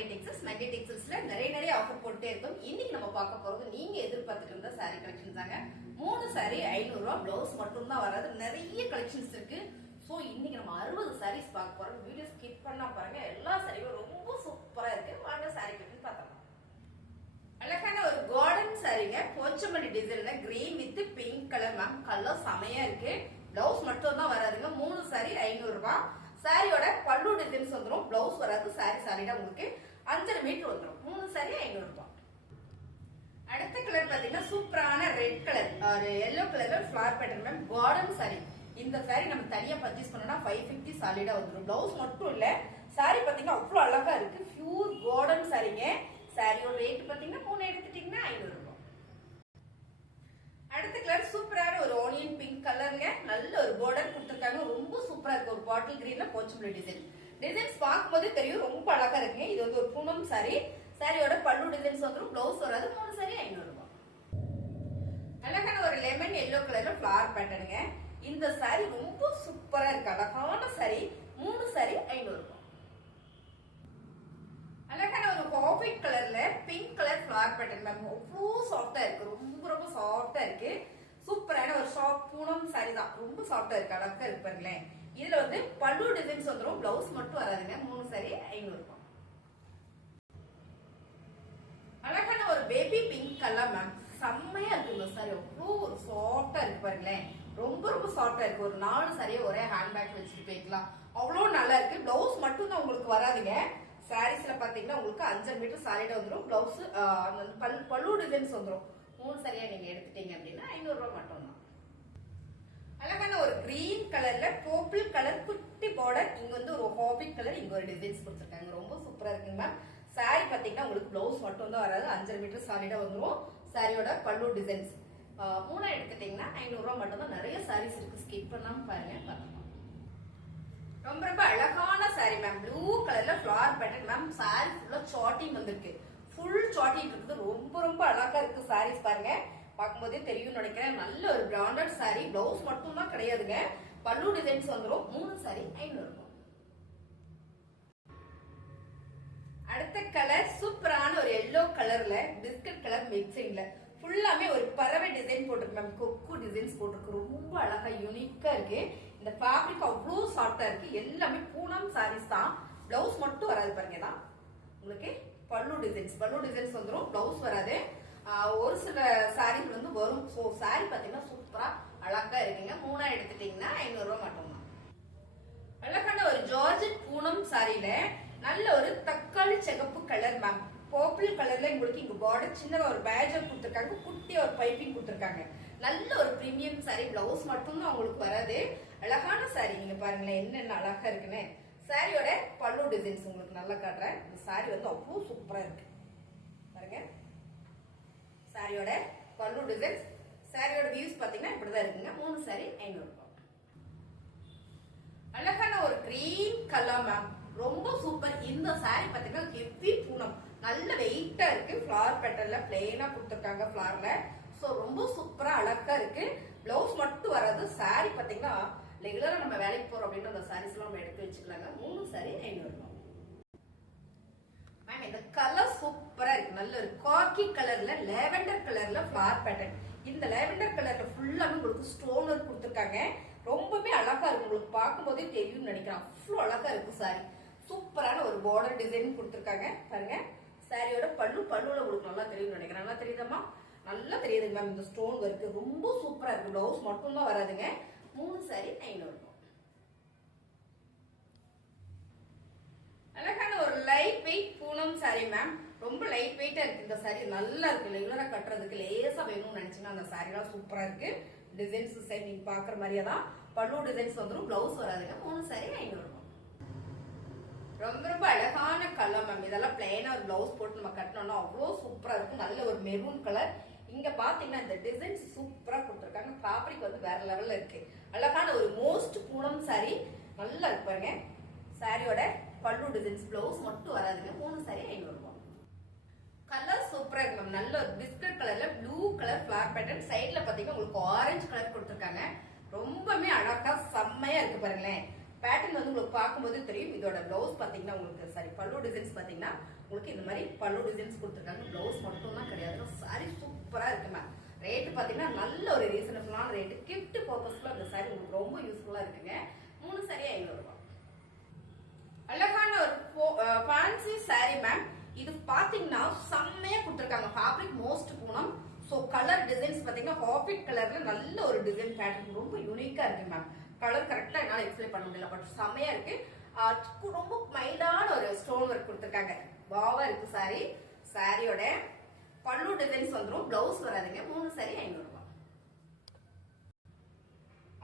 மெகடெக்ஸஸ்ல நிறைய ஆஃபர் போட்டுட்டே இருக்கும். இன்னைக்கு நம்ம பார்க்க போறது நீங்க எதிர்பார்த்துட்டு இருந்த சாரி கலெக்ஷன் தாங்க. 3 சாரி 500 ரூபாய், பிளவுஸ் மட்டும் தான் வராது. நிறைய கலெக்ஷன்ஸ் இருக்கு. சோ இன்னைக்கு நம்ம 60 சாரீஸ் பார்க்க போறோம். வீடியோ ஸ்கிப் பண்ணா பாருங்க. எல்லா சாரியும் ரொம்ப சூப்பரா இருக்கு. வாங்க சாரி கலெக்ஷன் பார்த்தலாம். அழகான ஒரு கார்டன் சாரிங்க, போச்சமல்லி டிசைன்ல green with pink colour. Ma'am colour செமையா இருக்கு. பிளவுஸ் மட்டும் தான் வராதுங்க. 3 சாரி 500 ரூபாய். சாரியோட பல்லு டிசைன்ஸ் வந்துடும், பிளவுஸ் வராது. சாரி சாலிடா உங்களுக்கு 5 மீட்டர் வந்துடும். 3 சாரி 500 ரூபாய். அடுத்த கலர் பாத்தீங்கன்னா சூப்பரான ரெட் கலர் ஒரு எல்லோ கலர்ல flower pattern. Ma'am garden sorry. இந்த சாரி நம்ம தனியா பர்ச்சேஸ் பண்ணோம்னா 550 சாலிடா வந்துடும். பிளவுஸ் மட்டும் இல்ல, சாரி பாத்தீங்கன்னா அவ்வளவு அழகா இருக்கு. பியூர் கார்டன் சாரிங்க. சாரியோட ரேட் பாத்தீங்கன்னா 3 எடுத்துட்டீங்கன்னா 500 ரூபாய். அடுத்த கலர் சூப்பரான ஒரு ஆனியன் பிங்க் கலருங்க. நல்ல ஒரு பார்டர் கொடுத்துருக்காங்க. ரொம்ப சூப்பரா இருக்கு. ஒரு பாட்டில் கிரீன்ல போச்சமல்லி டிசைன். டிசைன்ஸ் பார்க்கும்போது தெரியும் ரொம்ப அழகா இருக்குங்க. இது வந்து ஒரு பூனம் சாரி. சாரியோட பல்லு டிசைன்ஸ் வந்துடும், பிளவுஸ் வராது. 3 சாரி 500 ரூபாய். அழகான ஒரு லெமன் எல்லோ கலர்ல ஃபிளவர் பேட்டர்னுங்க. இந்த சாரி ரொம்ப சூப்பரா இருக்கு. அழகான சாரி. 3 சாரி 500 ரூபாய். அழகான ஒரு காஃபிட் கலர்ல pink colour flower pattern. Ma'am அவ்வளோ சாஃப்டா இருக்கு. ரொம்ப சாஃப்டா இருக்கு. சூப்பரான ஒரு சாஃப்ட் பூனம் சாரி தான். ரொம்ப சாஃப்டா இருக்கு. அழகா இருக்கு பாருங்களேன். இதுல வந்து பல்லு டிசைன்ஸ் வந்துடும், பிளவுஸ் மட்டும் வராதுங்க. 3 சாரி 500 ரூபாய். அழகான ஒரு பேபி பிங்க் கலர். மேம் செம்மையா இருக்கு இந்த சாரி. அவ்வளோ ஒரு சாஃப்டா இருக்கு பாருங்களேன். ரொம்ப சாஃப்டா இருக்கு. ஒரு 4 சாரியை ஒரே ஹேண்ட் பேக் வச்சுட்டு போய்க்கலாம். அவ்வளோ நல்லா இருக்கு. பிளவுஸ் மட்டும் தான் உங்களுக்கு வராதுங்க. சாரீஸ்ல பாத்தீங்கன்னா உங்களுக்கு 5 மீட்டர் சாலிடா வந்துடும். பிளவுஸ் பல்லு டிசைன்ஸ் வந்துடும். 3 சாரியா நீங்க எடுத்துட்டீங்க அப்படின்னா 500 ரூபாய் மட்டும் தான். அழகான ஒரு கிரீன் கலர்ல பர்பிள் கலர் குட்டி பார்டர். இங்க வந்து ஒரு ஹாபிட் கலர், இங்க ஒரு டிசைன்ஸ் கொடுத்துருக்காங்க. ரொம்ப சூப்பரா இருக்குங்க மேம். சாரி பாத்தீங்கன்னா உங்களுக்கு பிளவுஸ் மட்டும் தான் வராது. 5 மீட்டர் சாலிடா வந்துடும். சாரியோட பல்லு டிசைன்ஸ் 3 எடுத்துட்டீங்கன்னா 500 ரூபாய் மட்டும் தான். நிறைய சாரீஸ் இருக்கு, ஸ்கிப் பண்ணாம பாருங்க. ரொம்ப அழகான சாரி மேம். ப்ளூ கலர்ல ஃபிளவர் பேட்டர்ன். மேம் சாரி ஃபுல்லா சாட்டிங் வந்திருக்கு. ஃபுல் சாட்டிங் இருக்குது. ரொம்ப அழகா இருக்கு. சாரீஸ் பாருங்க, பார்க்கும்போதே தெரியும் நினைக்கிறேன். நல்ல ஒரு பிராண்டட் சாரி. பிளவுஸ் மட்டும் தான் கிடையாதுங்க, பல்லு டிசைன்ஸ் வந்துடும். 3 சாரி 500 ரூபாய். அடுத்த கலர் சூப்பரான ஒரு எல்லோ கலர்ல பிஸ்கட் கலர் மிக்சிங்ல ஃபுல்லாமே ஒரு பறவை டிசைன் போட்டிருக்கு மேம். கொக்கு டிசைன்ஸ் போட்டிருக்கு. ரொம்ப அழகா யூனிக்கா இருக்கு. இந்த ஃபேப்ரிக் அவ்வளோ சாஃப்டா இருக்கு. எல்லாமே பூனம் சாரீஸ் தான். பிளவுஸ் மட்டும் வராது பாருங்க. தான் உங்களுக்கு பல்லு டிசைன்ஸ் வந்துடும், பிளவுஸ் வராது. ஒரு சில சாரீஸ் வந்து வரும். ஸோ சாரி பாத்தீங்கன்னா சூப்பரா அழகா இருக்குங்க. 3 எடுத்துட்டீங்கன்னா 500 ரூபாய் மட்டும் தான். அழகான ஒரு ஜார்ஜெட் பூனம் சாரியில நல்ல ஒரு தக்காளி சிகப்பு கலர் மேம். பர்பிள் கலர்ல உங்களுக்கு இங்க பார்டர் சின்ன ஒரு பேஜர் கொடுத்துருக்காங்க. குட்டி ஒரு பைப்பிங் கொடுத்துருக்காங்க. நல்ல ஒரு பிரீமியம் சாரி. பிளவுஸ் மட்டும் தான் உங்களுக்கு வராது. அழகான சாரி. நீங்க பாருங்களேன் என்னென்ன அழகா இருக்குன்னு. சாரியோட பல்லு டிசைன்ஸ் உங்களுக்கு நல்லா காட்டுறேன். இந்த சாரி வந்து அவ்வளவு சூப்பரா இருக்கு பாருங்க. சாரியோட பல்லு டிசைன்ஸ், சாரியோட வியூஸ் பாத்தீங்கன்னா இப்படிதான் இருக்குங்க. 3 சாரி 500 ரூபாய். அழகான ஒரு கிரீன் கலர் மேம். ரொம்ப சூப்பர். இந்த சாரி பாத்தீங்கன்னா ஹெவி பூனம். நல்ல வெயிட்டா இருக்கு. ஃபிளவர் பேட்டர்ன்ல பிளெயினா கொடுத்துருக்காங்க ஃபிளவர்ல. சோ ரொம்ப சூப்பரா அழகா இருக்கு. பிளவுஸ் மட்டும் வராது. சாரி பாத்தீங்கன்னா ரெகுலரா நம்ம வேலைக்கு போறோம் அப்படின்னு அந்த சாரீஸ் எல்லாம் நம்ம எடுத்து வச்சுக்கலாங்க. 3 சாரி 500 ரூபாய். மேம் இந்த கலர் சூப்பரா இருக்கு. நல்ல ஒரு காக்கி கலர்ல லேவெண்டர் கலர்ல ஃபிளவர் பேட்டர்ன். இந்த லேவெண்டர் கலர்ல ஃபுல்லாமே உங்களுக்கு ஸ்டோன் ஒர்க் கொடுத்துருக்காங்க. ரொம்பவே அழகா இருக்கு. உங்களுக்கு பார்க்கும் போதே தெரியும் நினைக்கிறேன். அவ்வளவு அழகா இருக்கு சாரி. சூப்பரான ஒரு பார்டர் டிசைன் கொடுத்துருக்காங்க பாருங்க. சாரியோட பல்லுல உங்களுக்கு நல்லா தெரியும் நினைக்கிறேன். நல்லா தெரியுதாமா? நல்லா தெரியுதுங்க மேம். இந்த ஸ்டோன் ஒர்க் ரொம்ப சூப்பரா இருக்கு. பிளவுஸ் மட்டும் தான் வராதுங்க. 3 சாரி 500 ரூபாய். அழகான ஒரு light weight Poonam sorry ma'am. ரொம்ப லைட் வெயிட்டா இருக்கு இந்த சாரி. நல்லா இருக்கு. ரெகுலரா கட்டுறதுக்கு லேசா வேணும்னு நினைச்சீங்கன்னா அந்த சாரி எல்லாம் சூப்பரா இருக்கு. டிசைன்ஸ் சைட் நீங்க பாக்குற மாதிரியே தான். பல்லு டிசைன்ஸ் வந்துடும், பிளவுஸ் வராதுங்க. 3 சாரி 500 ரூபாய். ரொம்ப அழகான கலர் மேம். இதெல்லாம் பிளைனா ஒரு பிளவுஸ் போட்டு நம்ம கட்டணும்னா அவ்வளோ சூப்பரா இருக்கும். நல்ல ஒரு மெரூன் கலர். இங்க பாத்தீங்கன்னா இந்த டிசைன்ஸ் சூப்பரா கொடுத்துருக்காங்க. ஃபேப்ரிக் வந்து வேற லெவல்ல இருக்கு. அழகான ஒரு மோஸ்ட் பூனம் சாரி. நல்லா இருக்கு பாருங்க. சாரியோட பல்லு டிசைன்ஸ், பிளவுஸ் மட்டும் வராதுங்க. 3 சாரி 500 ரூபாய். கலர் சூப்பரா இருக்கு மேம். நல்ல ஒரு பிஸ்கட் கலர்ல ப்ளூ கலர் ஃபிளவர் பேட்டர்ன். சைட்ல பாத்தீங்கன்னா உங்களுக்கு ஆரஞ்சு கலர் கொடுத்துருக்காங்க. ரொம்பவே அழகா செம்மையா இருக்கு பாருங்களேன். பேட்டர்ன் வந்து உங்களுக்கு பார்க்கும்போது தெரியும். இதோட பிளவுஸ் பாத்தீங்கன்னா உங்களுக்கு சாரி பல்லு டிசைன்ஸ் பாத்தீங்கன்னா உங்களுக்கு இந்த மாதிரி பல்லு டிசைன்ஸ் கொடுத்துருக்காங்க. பிளவுஸ் மட்டும் தான் கிடையாது. சாரி சூப்பரா இருக்கு மேம். ரேட்டு பாத்தீங்கன்னா நல்ல ஒரு ரீசனபிளான ரேட்டு. கிஃப்ட் பர்பஸ்ல இந்த சாரி உங்களுக்கு ரொம்ப யூஸ்ஃபுல்லா இருக்குங்க. 3 சாரி 500 ரூபாய். அழகான ஒரு ஃபேன்சி சாரி மேம். இது பாத்தீங்கன்னா செம்மையா கொடுத்துருக்காங்க. Fabric most Poonam. So colour designs பாத்தீங்கன்னா ஹாபிட் கலர்ல நல்ல ஒரு டிசைன் பேட்டர்ன் ரொம்ப யூனிக்கா இருக்கு மேம். கலர் கரெக்டா என்னால எக்ஸ்பிளைன் பண்ண முடியல, பட் செம்மையா இருக்கு. ரொம்ப மைல்டான ஒரு ஸ்டோன் ஒர்க் கொடுத்துருக்காங்க. வாவா இருக்கு சாரி. சாரியோட பல்லு டிசைன்ஸ் வந்துடும், பிளவுஸ் வராதுங்க. 3 சாரி 500 ரூபாய்.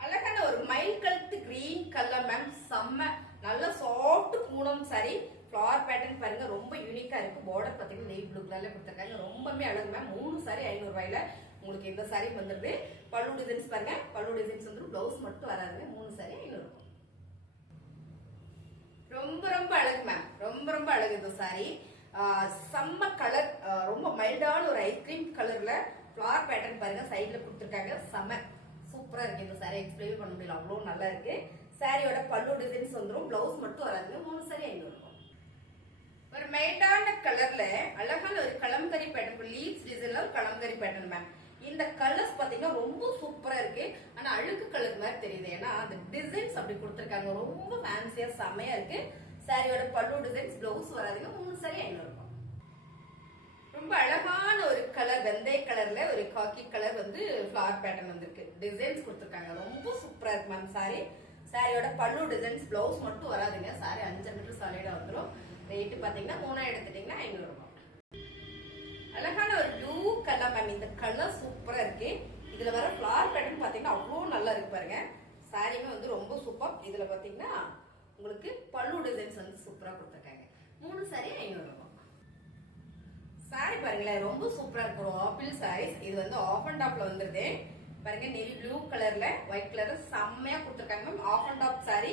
அழகான ஒரு மயில் கழுத்து கிரீன் கலர் மேம். செம்ம நல்ல soft Poonam sorry. Flower pattern பாருங்க ரொம்ப யூனிக்கா இருக்கு. பார்டர் பாத்தீங்கன்னா நெய் ப்ளூ கலர்ல கொடுத்துருக்காங்க. ரொம்பவே அழகு மேம். 3 சாரி 500 ரூபாயில உங்களுக்கு இந்த சாரி வந்துருது. பல்லு டிசைன்ஸ் பாருங்க, பல்லு டிசைன்ஸ் வந்துடும், பிளவுஸ் மட்டும் வராதுங்க. 3 சாரி 500 ரூபாய். ரொம்ப ரொம்ப அழகு மேம். ரொம்ப அழகு இந்த சாரி. செம்ம கலர், ரொம்ப மைல்டான ஒரு ஐஸ்கிரீம் கலர்ல ஃபிளவர் பேட்டர்ன் பாருங்க சைட்ல கொடுத்துருக்காங்க. செம்ம சூப்பரா இருக்கு இந்த சாரி. எக்ஸ்பிளைன் பண்ண முடியல, அவ்வளவு நல்லா இருக்கு. சாரியோட பல்லு டிசைன்ஸ் வந்துடும், பிளவுஸ் மட்டும் வராதுங்க. 3 சாரி 500 ரூபாய். ஒரு மைல்டான கலர்ல அழகான ஒரு கலம்கரி பேட்டர்ன், லீவ்ஸ் டிசைன்ல ஒரு கலம்கரி பேட்டர்ன் மேம். இந்த கலர்ஸ் பாத்தீங்கன்னா ரொம்ப சூப்பரா இருக்கு. ஆனா அழுக்கு கலர் மாதிரி தெரியுது, ஏன்னா அந்த டிசைன்ஸ் அப்படி கொடுத்துருக்காங்க. ரொம்ப ஃபேன்சியா செம்மையா இருக்கு. சாரியோட பல்லு டிசைன்ஸ், பிளவுஸ் வராதுங்க. 3 சாரி 500 ரூபாய். ரொம்ப அழகான ஒரு கலர், வெந்தய கலர்ல ஒரு காக்கி கலர் வந்து ஃபிளவர் பேட்டர்ன் வந்திருக்கு. டிசைன்ஸ் கொடுத்துருக்காங்க. ரொம்ப சூப்பரா இருக்கு மேம் சாரி. சாரியோட பல்லு டிசைன்ஸ், பிளவுஸ் மட்டும் வராதுங்க. சாரி 5 மீட்டர் சாலிடா வந்துடும். ரேட்டு பாத்தீங்கன்னா 3 எடுத்துட்டீங்கன்னா 500 ரூபாய். அழகான ஒரு ப்ளூ கலர் மேம். இந்த கலர் சூப்பரா இருக்கு. இதுல வர ஃபிளவர் பேட்டர்ன் பாத்தீங்கன்னா அவ்வளவு நல்லா இருக்கு பாருங்க. சாரியுமே வந்து ரொம்ப சூப்பர். இதுல பாத்தீங்கன்னா உங்களுக்கு பல்லு டிசைன்ஸ் வந்து சூப்பரா கொடுத்துருக்காங்க. 3 சாரி 500 ரூபாய். சாரி பாருங்களேன், ரொம்ப சூப்பரா இருக்கு. ஒரு ஆப்பிள் சாரீஸ். இது வந்து ஆஃப் அண்ட் டாப்ல வந்துருது பாருங்க. நெவி ப்ளூ கலர்ல ஒயிட் கலர்ல செம்மையா கொடுத்துருக்காங்க ma'am. Half and top sari.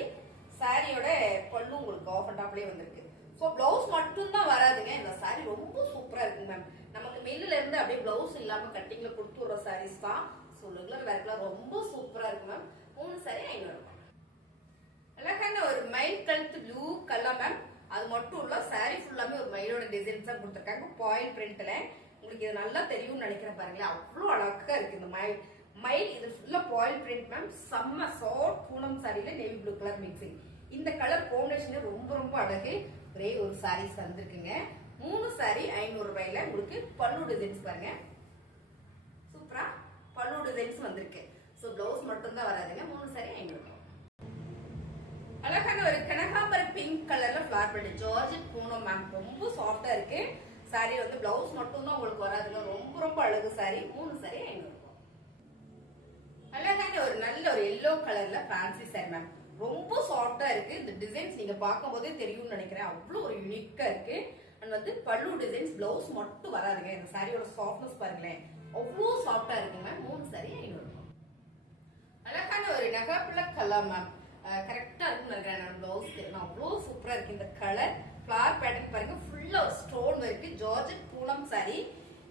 சாரியோட பல்லு உங்களுக்கு ஆஃப் அண்ட் டாப்லயே வந்திருக்கு. ஸோ பிளவுஸ் மட்டும் தான் வராதுங்க. இந்த சாரி ரொம்ப சூப்பரா இருக்கு மேம். நமக்கு மில்லுல இருந்து அப்படியே பிளவுஸ் இல்லாம கட்டிங்ல கொடுத்து விடுற சாரீஸ் தான். ஸோ ரெகுலர் வேர்க்கெல்லாம் ரொம்ப சூப்பரா இருக்கு மேம். 3 சாரி 500 ரூபாய். அழகான ஒரு மயில் கழுத்து ப்ளூ கலர் மேம். அது மட்டும் இல்ல, சாரி ஃபுல்லாமே ஒரு மயிலோட டிசைன்ஸ் தான் கொடுத்துருக்காங்க. பாயில் பிரிண்ட்ல உங்களுக்கு இது நல்லா தெரியும்னு நினைக்கிறேன் பாருங்களேன். அவ்வளோ அழகா இருக்கு இந்த மயில். இது ஃபுல்லா பாயில் பிரிண்ட் மேம். செம்ம சாஃப்ட் பூனம் சாரியில நேவி ப்ளூ கலர் மிக்சிங். இந்த கலர் காம்பினேஷன் ரொம்ப அழகு. ஒரே ஒரு சாரீஸ் வந்திருக்குங்க. 3 சாரி 500 ரூபாயில உங்களுக்கு பல்லு டிசைன்ஸ் பாருங்க. சூப்பரா பல்லு டிசைன்ஸ் வந்திருக்கு. ஸோ பிளவுஸ் மட்டும் தான் வராதுங்க. 3 சாரி 500 ரூபாய். அழகான ஒரு கனகாம்பரம் பிங்க் கலர்ல flower print georgette Poonam ma'am. ரொம்ப சாஃப்டா இருக்கு. சாரி வந்து பிளவுஸ் மட்டும் தான் உங்களுக்கு வராதுங்க. ரொம்ப அழகு சாரி. 3 சாரி 500 ரூபாய். அழகான ஒரு நல்ல ஒரு எல்லோ கலர்ல ஃபேன்சி சாரி மேம். ரொம்ப சாஃப்டா இருக்கு. இந்த டிசைன்ஸ் நீங்க பார்க்கும் போதே தெரியும்னு நினைக்கிறேன். அவ்வளவு ஒரு யூனிக்கா இருக்கு. அண்ட் வந்து பல்லு டிசைன்ஸ், பிளவுஸ் மட்டும் வராதுங்க. இந்த சாரியோட சாஃப்ட்னஸ் பாருங்களேன், அவ்வளவு சாஃப்டா இருக்குங்க. 3 சாரி 500 ரூபாய். அழகான ஒரு நகாப்புல கலர் மேம். கரெக்டா இருக்குன்னு நினைக்கிறேன். பிளவுஸ்க்கு அவ்வளவு சூப்பரா இருக்கு. இந்த கலர் ஃபிளவர் பேட்டர்ன் பாருங்க. ஃபுல்லா ஒரு ஸ்டோன் இருக்கு. Georgette Poonam sorry.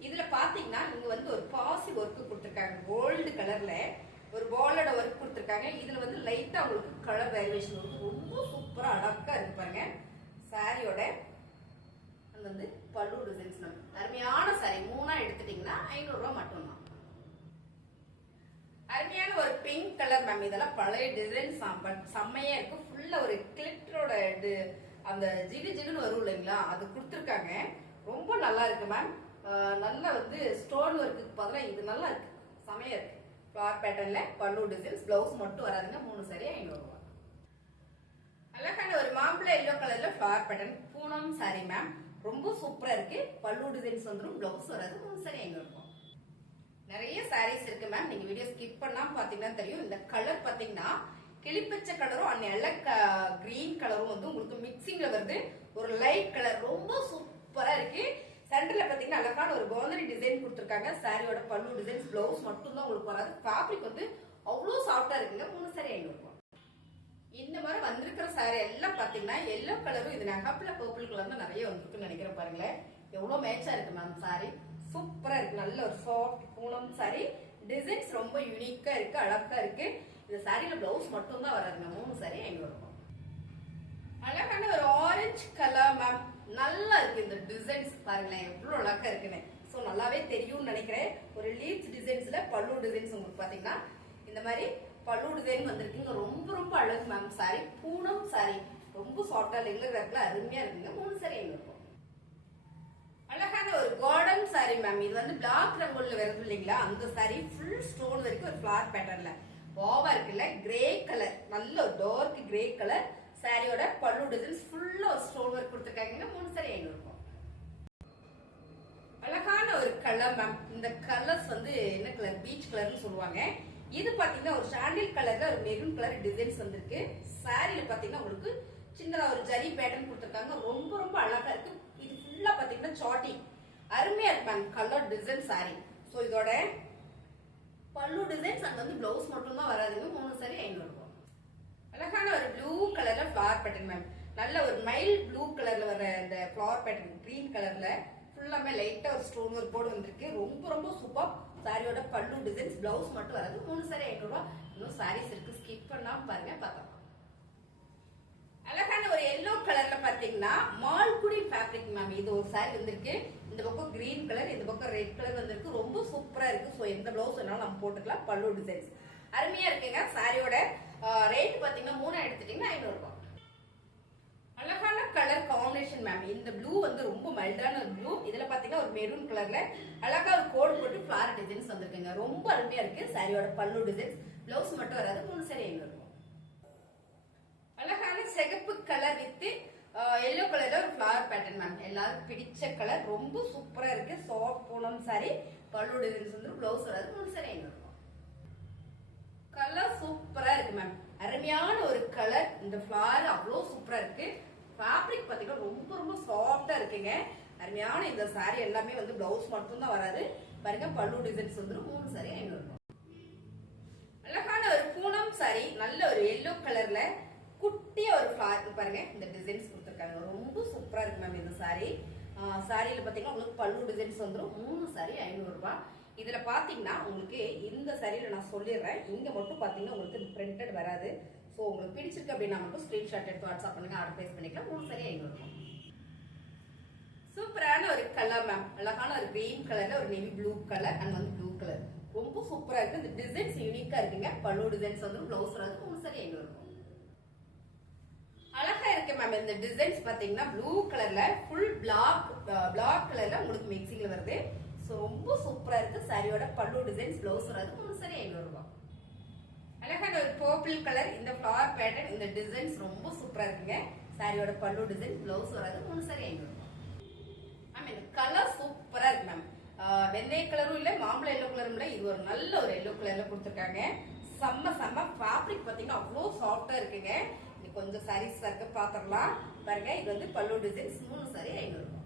இதுல பாத்தீங்கன்னா இங்க வந்து ஒரு பாசி ஒர்க் கொடுத்துருக்காங்க. கோல்டு கலர்ல ஒரு பாலோட ஒர்க் கொடுத்துருக்காங்க. இதுல வந்து லைட்டா உங்களுக்கு கலர் வேரியேஷன் இருக்கு. ரொம்ப சூப்பரா அழகா இருக்கு பாருங்க. சாரியோட அது வந்து பல்லு டிசைன்ஸ் அருமையான சாரி. 3 எடுத்துட்டீங்கன்னா 500 ரூபாய் மட்டும்தான். அருமையான ஒரு பிங்க் கலர் மேம். இதெல்லாம் பழைய டிசைன் பட் செம்மையா இருக்கு. ஃபுல்லா ஒரு கிளிட்டரோட அந்த ஜிகுன்னு வரும் இல்லைங்களா, அது கொடுத்துருக்காங்க. ரொம்ப நல்லா இருக்கு மேம். நல்லா வந்து ஸ்டோன் ஒர்க்கு பதிலாக இது நல்லா இருக்கு. செம்மையா இருக்கு. ஃபிளவர் பேட்டர்ன்ல பல்லு டிசைன்ஸ், பிளவுஸ் மட்டும் வராதுங்க. 3 சாரி 500 ரூபாய். அழகான ஒரு மாம்பழ எல்லோ கலர்ல flower pattern Poonam sorry ma'am. ரொம்ப சூப்பரா இருக்கு. பல்லு டிசைன்ஸ் வந்துடும், பிளவுஸ் வராது. 3 சாரி 500 ரூபாய். நிறைய சாரீஸ் இருக்கு மேம். நீங்க வீடியோ ஸ்கிப் பண்ணாம பாத்தீங்கன்னா தெரியும். இந்த கலர் பாத்தீங்கன்னா கிளிப்பச்சை கலரும் நல்ல கிரீன் கலரும் வந்து உங்களுக்கு மிக்சிங்ல வருது. ஒரு லைட் கலர் ரொம்ப சூப்பரா இருக்கு. சென்டர்ல பாத்தீங்கன்னா அழகான ஒரு கோந்தரி டிசைன் கொடுத்துருக்காங்க. சாரியோட பல்லு டிசைன்ஸ், பிளவுஸ் மட்டும் தான் உங்களுக்கு வராது. ஃபேப்ரிக் வந்து அவ்வளவு சாஃப்டா இருக்குங்க. 3 சாரி 500 ரூபாய். இந்த மாதிரி வந்திருக்கிற சாரி எல்லாம் பாத்தீங்கன்னா எல்லோ கலரும் இது நகாப்புல பர்பிள் கலர் தான் நிறைய வந்திருக்குன்னு நினைக்கிறேன். பாருங்களேன் எவ்வளவு மேட்சா இருக்கு மேம். சாரி சூப்பரா இருக்கு. நல்ல ஒரு சாஃப்ட் பூனம் சாரி. டிசைன்ஸ் ரொம்ப யூனிக்கா இருக்கு, அழகா இருக்கு. இந்த சாரியில பிளவுஸ் மட்டும் தான் வராதுங்க. 3 சாரி 500 ரூபாய். அழகான ஒரு ஆரஞ்சு கலர் மேம். நல்லா இருக்கு. இந்த டிசைன்ஸ் பாருங்களேன் எவ்வளவு அழகா இருக்குன்னு. ஸோ நல்லாவே தெரியும்னு நினைக்கிறேன். ஒரு லீவ்ஸ் டிசைன்ஸ்ல பல்லு டிசைன்ஸ் உங்களுக்கு பாத்தீங்கன்னா இந்த மாதிரி பல்லு டிசைன் வந்திருக்குங்க. ரொம்ப ரொம்ப அழகு மேம். சாரி பூனம் சாரி ரொம்ப சாஃப்டா லெங்கர் ஒர்க்ல அருமையா இருக்குங்க. 3 சாரி 500 ரூபாய். அழகான ஒரு கார்டன் சாரி மேம். இது வந்து பிளாக் ரங்கோல்ல வருது இல்லைங்களா, அந்த சாரி ஃபுல் ஸ்டோன் வரைக்கும் ஒரு ஃபிளார் பேட்டர்ன்ல வாவா இருக்குல்ல. கிரே கலர், நல்ல ஒரு டார்க் கிரே கலர் சாரியோட பல்லு டிசைன்ஸ் ஃபுல்லா ஒரு ஸ்டோன் ஒர்க் கொடுத்துருக்காங்க. 3 சாரி 500 ரூபாய். அழகான ஒரு கலர் மேம். இந்த கலர்ஸ் வந்து என்ன கலர், பீச் கலர்னு சொல்லுவாங்க. இது பாத்தீங்கன்னா ஒரு சாண்டில் கலர்ல ஒரு மெரூன் கலர் டிசைன்ஸ் வந்திருக்கு. சாரியில பாத்தீங்கன்னா உங்களுக்கு சின்னதா ஒரு ஜரி பேட்டர்ன் கொடுத்துருக்காங்க. ரொம்ப ரொம்ப அழகா இருக்கு. இது ஃபுல்லா பாத்தீங்கன்னா சாட்டி அருமையா இருக்கு ma'am. Colour design sorry. So இதோட பல்லு டிசைன்ஸ் அங்க வந்து பிளவுஸ் மட்டும் தான் வராதுங்க. 3 சாரி 500 ரூபாய். அழகான ஒரு ப்ளூ கலர்ல ஃபிளவர் பேட்டர்ன் மேம். நல்ல ஒரு மைல்ட் ப்ளூ கலர்ல வர இந்த ஃபிளவர் பேட்டர்ன் கிரீன் கலர்ல ஃபுல்லாமே லைட்டா ஒரு ஸ்டோன் ஒர்க் போர்டு வந்திருக்கு. ரொம்ப ரொம்ப சூப்பர். சாரியோட பல்லு டிசைன்ஸ் பிளவுஸ் மட்டும் வராது. 3 சாரி 500 ரூபாய். இன்னும் சாரீஸ் இருக்கு, ஸ்கிப் பண்ணாம பாருங்க. பார்த்தோம் அழகான ஒரு எல்லோ கலர்ல பாத்தீங்கன்னா மால்குடி ஃபேப்ரிக் மேம். இது ஒரு சாரி வந்திருக்கு. இந்த பக்கம் கிரீன் கலர், இந்த பக்கம் ரெட் கலர் வந்திருக்கு. ரொம்ப சூப்பரா இருக்கு. சோ எந்த பிளவுஸ் வேணாலும் நம்ம போட்டுக்கலாம். பல்லு டிசைன்ஸ் அருமையா இருக்குங்க. சாரியோட ரேட் பாத்தீங்கன்னா 3 எடுத்துட்டீங்கன்னா 500 ரூபாய். அழகான கலர் காம்பினேஷன் மேம். இந்த ப்ளூ வந்து ரொம்ப மைல்டான ஒரு ப்ளூ. இதுல பாத்தீங்கன்னா ஒரு மெரூன் கலர்ல அழகா ஒரு கோடு போட்டு ஃபிளார் டிசைன்ஸ் வந்திருக்குங்க. ரொம்ப அருமையா இருக்கு. சாரியோட பல்லு டிசைன்ஸ் பிளவுஸ் மட்டும் வராது. 3 சாரி 500 ரூபாய். அழகான சிகப்பு கலர் வித் எல்லோ கலர்ல ஒரு ஃபிளவர் பேட்டர்ன் மேம். எல்லாரும் பிடிச்ச கலர். ரொம்ப சூப்பரா இருக்கு. சாஃப்ட் பூனம் சாரி பல்லு டிசைன்ஸ் வந்து பிளவுஸ் வராது. 3 சாரி 500 ரூபாய். கலர் சூப்பரா இருக்கு மேம். அருமையான ஒரு கலர். இந்த ஃபிளவர் அவ்வளவு சூப்பரா இருக்கு. ஃபேப்ரிக் பாத்தீங்கன்னா ரொம்ப ரொம்ப சாஃப்டா இருக்குங்க. அருமையான இந்த சாரி எல்லாமே வந்து பிளவுஸ் மட்டும் தான் வராது. பாருங்க பல்லு டிசைன்ஸ் வந்து 3 சாரி 500 ரூபாய். அழகான ஒரு பூனம் சாரி. நல்ல ஒரு எல்லோ கலர்ல குட்டியா ஒரு ஃபிளார் பாருங்க. இந்த டிசைன்ஸ் கொடுத்துருக்காங்க. ரொம்ப சூப்பரா இருக்கு மேம் இந்த சாரி. சாரியில பாத்தீங்கன்னா உங்களுக்கு பல்லு டிசைன்ஸ் வந்துடும். 3 சாரி 500 ரூபாய். இதுல பாத்தீங்கன்னா உங்களுக்கு இந்த சாரியில நான் சொல்லிடுறேன். இங்க மட்டும் பாத்தீங்கன்னா உங்களுக்கு பிரிண்டட் வராது. சோ உங்களுக்கு பிடிச்சிருக்கு அப்படின்னா மட்டும் ஸ்கிரீன்ஷாட் எடுத்து வாட்ஸ்அப் பண்ணுங்க. ஆர்டர் பிளேஸ் பண்ணிக்கலாம். 3 சாரி 500 ரூபாய். சூப்பரான ஒரு கலர் மேம். அழகான ஒரு கிரீன் கலர்ல ஒரு நேவி ப்ளூ கலர் அண்ட் வந்து ப்ளூ கலர் ரொம்ப சூப்பரா இருக்கு. இந்த டிசைன்ஸ் யூனிக்கா இருக்குங்க. பல்லு டிசைன்ஸ் வந்து பிளவுஸ் வராது. 3 சாரி 500 ரூபாய். அழகா இருக்கு மேம். இந்த டிசைன்ஸ் பாத்தீங்கன்னா ப்ளூ கலர்ல ஃபுல் பிளாக் கலர்ல உங்களுக்கு மிக்சிங்ல வருது. சோ ரொம்ப சூப்பரா இருக்கு. சாரியோட பல்லு டிசைன்ஸ் பிளவுஸ் வராது. 3 சாரி 500 ரூபாய். அழகான ஒரு பர்பிள் கலர். இந்த ஃபிளவர் பேட்டர்ன் இந்த டிசைன்ஸ் ரொம்ப சூப்பரா இருக்குங்க. சாரியோட பல்லு டிசைன் பிளவுஸ் வராது. 3 சாரி 500 ரூபாய். மேம் இந்த கலர் சூப்பரா இருக்கு மேம். வெள்ளை கலரும் இல்ல, மாம்பழ எல்லோ கலரும் இல்ல. இது ஒரு நல்ல ஒரு எல்லோ கலர்ல கொடுத்துருக்காங்க. செம்ம ஃபேப்ரிக் பாத்தீங்கன்னா அவ்வளோ சாஃப்டா இருக்குங்க. இது கொஞ்சம் சாரீஸ் இருக்கு பாத்திரலாம் பாருங்க. இது வந்து பல்லு டிசைன்ஸ். 3 சாரி 500 ரூபாய்.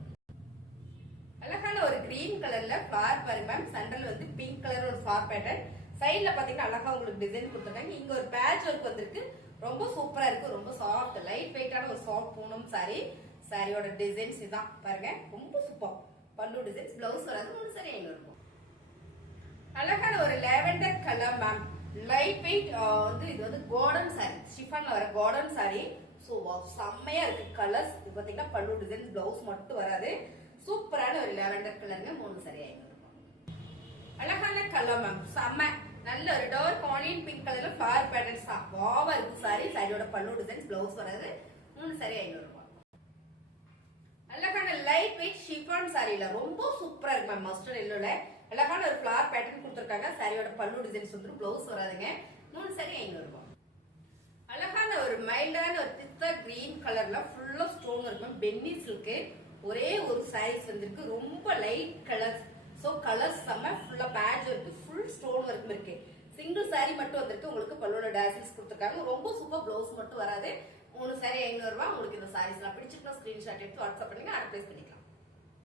அழகான ஒரு கிரீன் கலர்ல ஃபிளார் பாருங்க மேம். சென்டர்ல வந்து பிங்க் கலர் ஒரு ஃபிளார் பேட்டர்ன். சைடுல பாத்தீங்கன்னா அழகா உங்களுக்கு டிசைன் கொடுத்துருக்காங்க. இங்க ஒரு பேட்ச் ஒர்க் வந்திருக்கு. ரொம்ப சூப்பரா இருக்கு. ரொம்ப சாஃப்ட் லைட் வெயிட்டான ஒரு சாஃப்ட் பூனம் சாரி. சாரியோட டிசைன்ஸ் இதான் பாருங்க. ரொம்ப சூப்பர். பல்லு டிசைன்ஸ் பிளவுஸ் வராது. 3 சாரி 500 ரூபாய். அழகான ஒரு lavender colour ma'am. Light weight வந்து இது வந்து கார்டன் சாரி, ஷிஃபான்ல வர கார்டன் சாரி. சோ செம்மையா இருக்கு கலர்ஸ். இது பாத்தீங்கன்னா பல்லு டிசைன் பிளவுஸ் மட்டும் வராது. சூப்பரான ஒரு லாவெண்டர் கலருங்க. 3 சாரி 500 ரூபாய். அழகான கலர் மேம். செம்ம நல்ல ஒரு டார்க் ஆனியன் பிங்க் கலர்ல ஃபிளவர் பேட்டர்ன்ஸ் வாவா இருக்கு சாரி. சாரியோட பல்லு டிசைன்ஸ் பிளவுஸ் வராது. 3 சாரி 500 ரூபாய். அழகான லைட் வெயிட் ஷிஃபான் சாரில ரொம்ப சூப்பரா இருக்கு மேம். மஸ்டர்ட் எல்லோல அழகான ஒரு ஃபிளவர் பேட்டர்ன் கொடுத்துருக்காங்க. சாரியோட பல்லு டிசைன்ஸ் வந்து பிளவுஸ் வராதுங்க. 3 சாரி 500 ரூபாய். அழகான ஒரு மைல்டான ஒரு தித்த கிரீன் கலர்ல ஃபுல்லா ஸ்டோன் இருக்கும். பென்னி சில்க் ஒரே ஒரு சாரீஸ் வந்திருக்கு. ரொம்ப லைட் கலர்ஸ். சோ கலர்ஸ் செம்ம. ஃபுல்லா பேட்ச் இருக்கு. ஃபுல் ஸ்டோன் ஒர்க் இருக்கு. சிங்கிள் சாரி மட்டும் வந்திருக்கு. உங்களுக்கு பல்லோட டாசல்ஸ் கொடுத்துருக்காங்க. ரொம்ப சூப்பர். பிளவுஸ் மட்டும் வராது. 3 சாரி 500 ரூபாய். உங்களுக்கு இந்த சாரீஸ் எல்லாம் பிடிச்சிருக்கா ஸ்கிரீன்ஷாட் எடுத்து வாட்ஸ்அப் பண்ணுங்க. ஆர்டர் பிளேஸ் பண்ணிக்கலாம்.